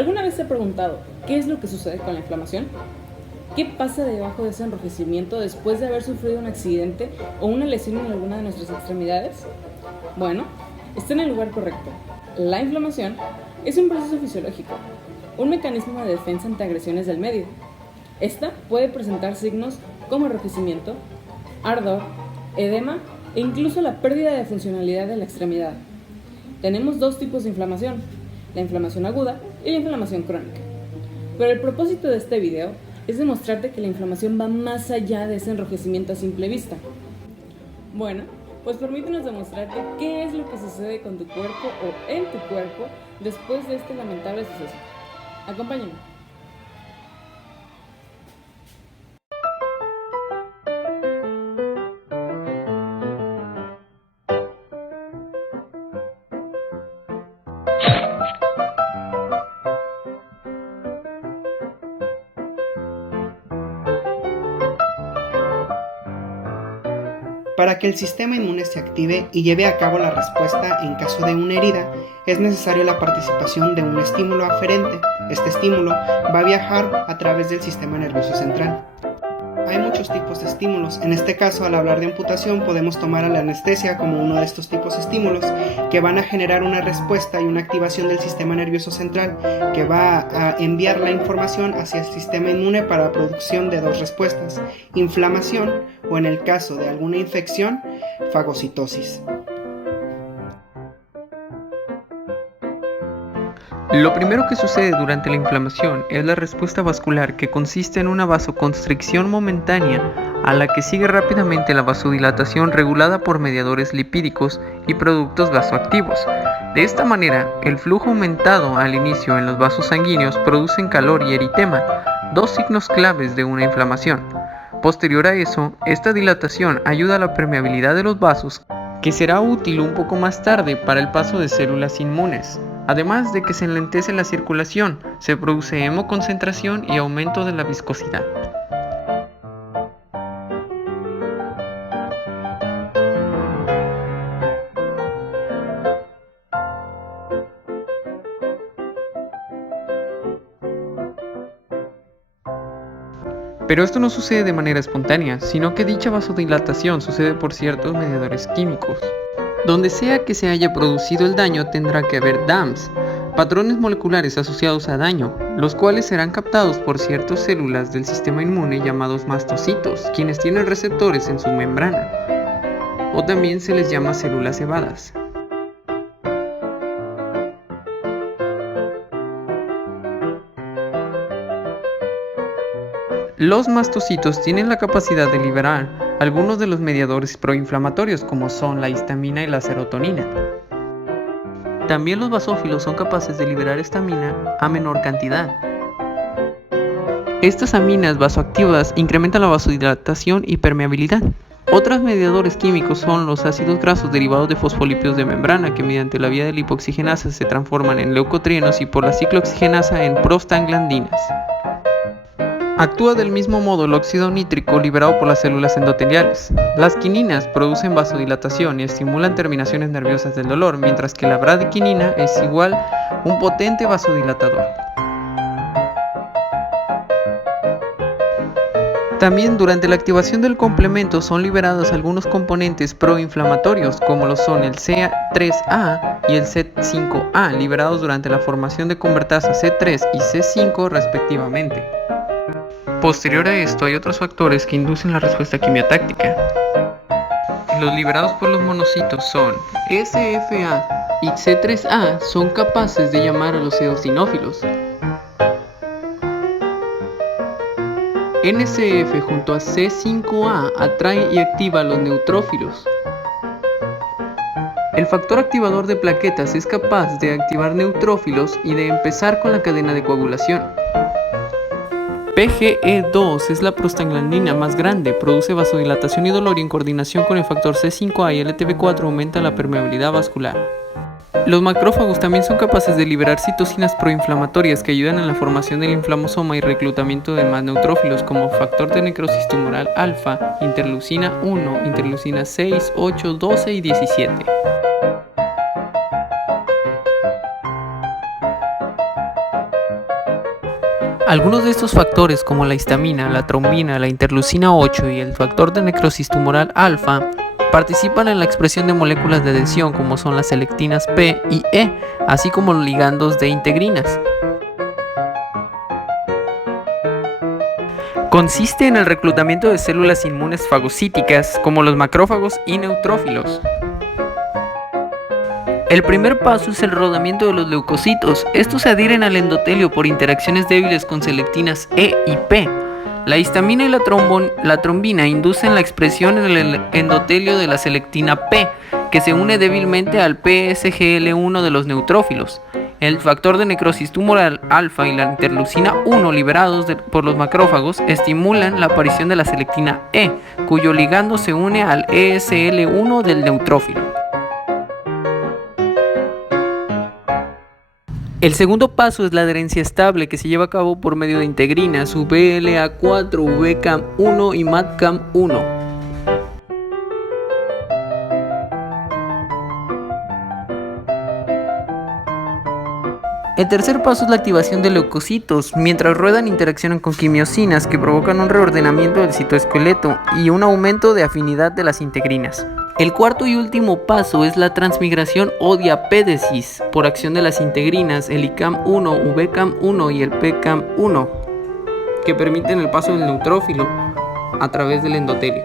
¿Alguna vez te he preguntado qué es lo que sucede con la inflamación? ¿Qué pasa debajo de ese enrojecimiento después de haber sufrido un accidente o una lesión en alguna de nuestras extremidades? Bueno, está en el lugar correcto. La inflamación es un proceso fisiológico, un mecanismo de defensa ante agresiones del medio. Esta puede presentar signos como enrojecimiento, ardor, edema e incluso la pérdida de funcionalidad de la extremidad. Tenemos dos tipos de inflamación, la inflamación aguda y la inflamación crónica. Pero el propósito de este video es demostrarte que la inflamación va más allá de ese enrojecimiento a simple vista. Bueno, pues permítenos demostrarte qué es lo que sucede con tu cuerpo o en tu cuerpo después de este lamentable suceso. Acompáñame. Para que el sistema inmune se active y lleve a cabo la respuesta en caso de una herida, es necesario la participación de un estímulo aferente. Este estímulo va a viajar a través del sistema nervioso central. Hay muchos tipos de estímulos. En este caso, al hablar de amputación, podemos tomar a la anestesia como uno de estos tipos de estímulos que van a generar una respuesta y una activación del sistema nervioso central que va a enviar la información hacia el sistema inmune para la producción de dos respuestas: inflamación o, en el caso de alguna infección, fagocitosis. Lo primero que sucede durante la inflamación es la respuesta vascular, que consiste en una vasoconstricción momentánea a la que sigue rápidamente la vasodilatación regulada por mediadores lipídicos y productos vasoactivos. De esta manera, el flujo aumentado al inicio en los vasos sanguíneos producen calor y eritema, dos signos claves de una inflamación. Posterior a eso, esta dilatación ayuda a la permeabilidad de los vasos, que será útil un poco más tarde para el paso de células inmunes. Además de que se enlentece la circulación, se produce hemoconcentración y aumento de la viscosidad. Pero esto no sucede de manera espontánea, sino que dicha vasodilatación sucede por ciertos mediadores químicos. Donde sea que se haya producido el daño tendrá que haber DAMPs, patrones moleculares asociados a daño, los cuales serán captados por ciertas células del sistema inmune llamados mastocitos, quienes tienen receptores en su membrana, o también se les llama células cebadas. Los mastocitos tienen la capacidad de liberar algunos de los mediadores proinflamatorios, como son la histamina y la serotonina. También los basófilos son capaces de liberar histamina a menor cantidad. Estas aminas vasoactivas incrementan la vasodilatación y permeabilidad. Otros mediadores químicos son los ácidos grasos derivados de fosfolípidos de membrana, que mediante la vía de lipoxigenasa se transforman en leucotrienos y por la ciclooxigenasa en prostaglandinas. Actúa del mismo modo el óxido nítrico liberado por las células endoteliales. Las quininas producen vasodilatación y estimulan terminaciones nerviosas del dolor, mientras que la bradiquinina es igual un potente vasodilatador. También durante la activación del complemento son liberados algunos componentes proinflamatorios, como lo son el C3A y el C5A, liberados durante la formación de convertasa C3 y C5 respectivamente. Posterior a esto hay otros factores que inducen la respuesta quimiotáctica. Los liberados por los monocitos son SFA y C3A, son capaces de llamar a los eosinófilos. NCF junto a C5A atrae y activa a los neutrófilos. El factor activador de plaquetas es capaz de activar neutrófilos y de empezar con la cadena de coagulación. PGE2 es la prostaglandina más grande, produce vasodilatación y dolor, y en coordinación con el factor C5A y LTB4 aumenta la permeabilidad vascular. Los macrófagos también son capaces de liberar citocinas proinflamatorias que ayudan en la formación del inflamosoma y reclutamiento de más neutrófilos, como factor de necrosis tumoral alfa, interleucina 1, interleucina 6, 8, 12 y 17. Algunos de estos factores, como la histamina, la trombina, la interleucina 8 y el factor de necrosis tumoral alfa, participan en la expresión de moléculas de adhesión como son las selectinas P y E, así como los ligandos de integrinas. Consiste en el reclutamiento de células inmunes fagocíticas como los macrófagos y neutrófilos. El primer paso es el rodamiento de los leucocitos. Estos se adhieren al endotelio por interacciones débiles con selectinas E y P. La histamina y la trombina inducen la expresión en el endotelio de la selectina P, que se une débilmente al PSGL1 de los neutrófilos. El factor de necrosis tumoral alfa y la interleucina 1 liberados por los macrófagos estimulan la aparición de la selectina E, cuyo ligando se une al ESL1 del neutrófilo. El segundo paso es la adherencia estable, que se lleva a cabo por medio de integrinas VLA4, VCAM1 y MADCAM1. El tercer paso es la activación de leucocitos. Mientras ruedan, interaccionan con quimiosinas que provocan un reordenamiento del citoesqueleto y un aumento de afinidad de las integrinas. El cuarto y último paso es la transmigración o diapédesis por acción de las integrinas, el ICAM1, VCAM1 y el PCAM1, que permiten el paso del neutrófilo a través del endotelio.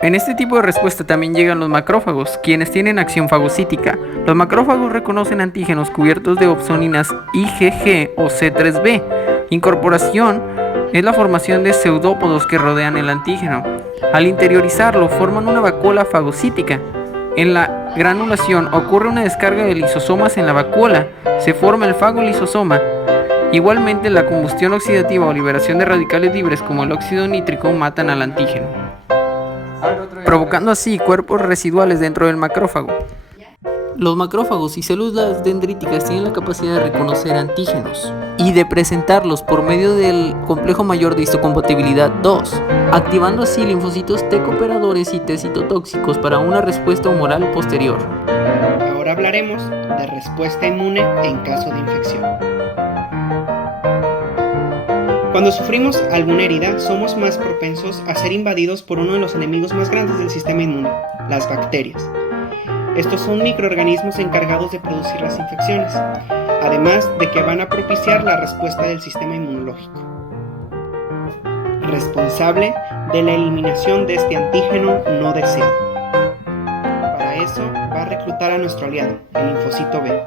En este tipo de respuesta también llegan los macrófagos, quienes tienen acción fagocítica. Los macrófagos reconocen antígenos cubiertos de opsoninas IgG o C3b. Incorporación es la formación de pseudópodos que rodean el antígeno. Al interiorizarlo, forman una vacuola fagocítica. En la granulación ocurre una descarga de lisosomas en la vacuola. Se forma el fagolisosoma. Igualmente, la combustión oxidativa o liberación de radicales libres como el óxido nítrico matan al antígeno, provocando así cuerpos residuales dentro del macrófago. Los macrófagos y células dendríticas tienen la capacidad de reconocer antígenos y de presentarlos por medio del complejo mayor de histocompatibilidad 2, activando así linfocitos T cooperadores y T citotóxicos para una respuesta humoral posterior. Ahora hablaremos de respuesta inmune en caso de infección. Cuando sufrimos alguna herida, somos más propensos a ser invadidos por uno de los enemigos más grandes del sistema inmune, las bacterias. Estos son microorganismos encargados de producir las infecciones, además de que van a propiciar la respuesta del sistema inmunológico, responsable de la eliminación de este antígeno no deseado. Para eso va a reclutar a nuestro aliado, el linfocito B,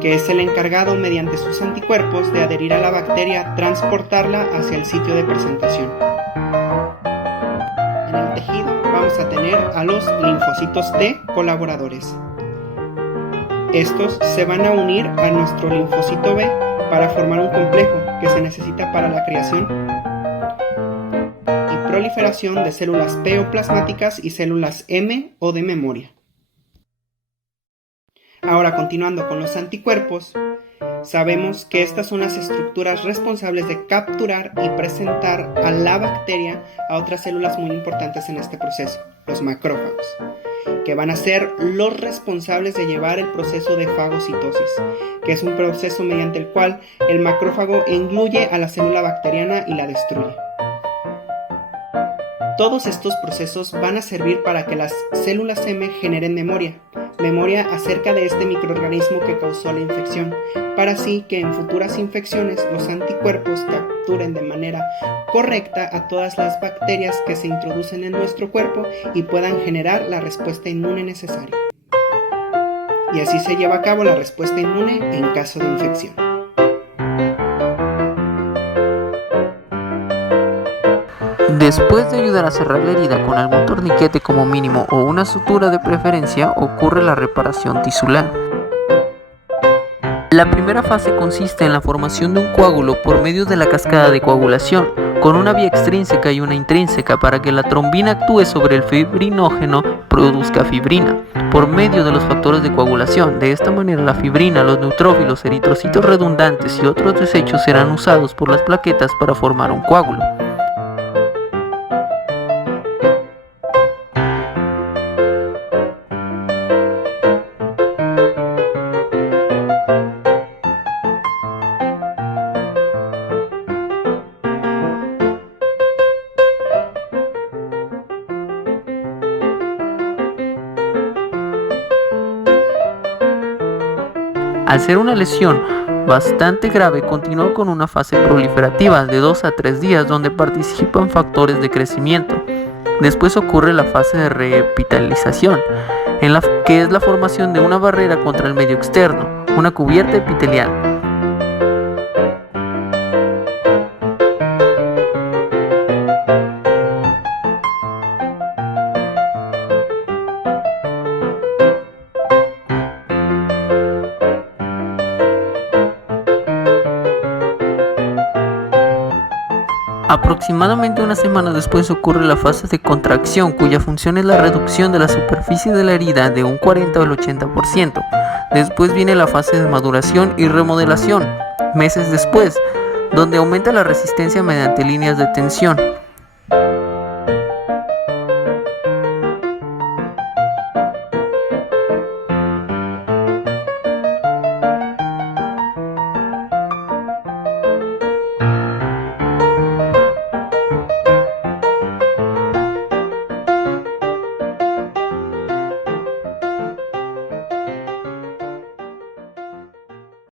que es el encargado mediante sus anticuerpos de adherir a la bacteria, transportarla hacia el sitio de presentación. En el tejido vamos a tener a los linfocitos T colaboradores. Estos se van a unir a nuestro linfocito B para formar un complejo que se necesita para la creación y proliferación de células P o plasmáticas y células M o de memoria. Ahora, continuando con los anticuerpos, sabemos que estas son las estructuras responsables de capturar y presentar a la bacteria a otras células muy importantes en este proceso, los macrófagos, que van a ser los responsables de llevar el proceso de fagocitosis, que es un proceso mediante el cual el macrófago engluye a la célula bacteriana y la destruye. Todos estos procesos van a servir para que las células M generen memoria acerca de este microorganismo que causó la infección, para así que en futuras infecciones los anticuerpos capturen de manera correcta a todas las bacterias que se introducen en nuestro cuerpo y puedan generar la respuesta inmune necesaria. Y así se lleva a cabo la respuesta inmune en caso de infección. Después de ayudar a cerrar la herida con algún torniquete como mínimo o una sutura de preferencia, ocurre la reparación tisular. La primera fase consiste en la formación de un coágulo por medio de la cascada de coagulación, con una vía extrínseca y una intrínseca para que la trombina actúe sobre el fibrinógeno, produzca fibrina, por medio de los factores de coagulación. De esta manera la fibrina, los neutrófilos, eritrocitos redundantes y otros desechos serán usados por las plaquetas para formar un coágulo. Al ser una lesión bastante grave, continúa con una fase proliferativa de 2 a 3 días donde participan factores de crecimiento. Después ocurre la fase de reepitelización, que es la formación de una barrera contra el medio externo, una cubierta epitelial. Aproximadamente una semana después ocurre la fase de contracción, cuya función es la reducción de la superficie de la herida de un 40 al 80%. Después viene la fase de maduración y remodelación, meses después, donde aumenta la resistencia mediante líneas de tensión.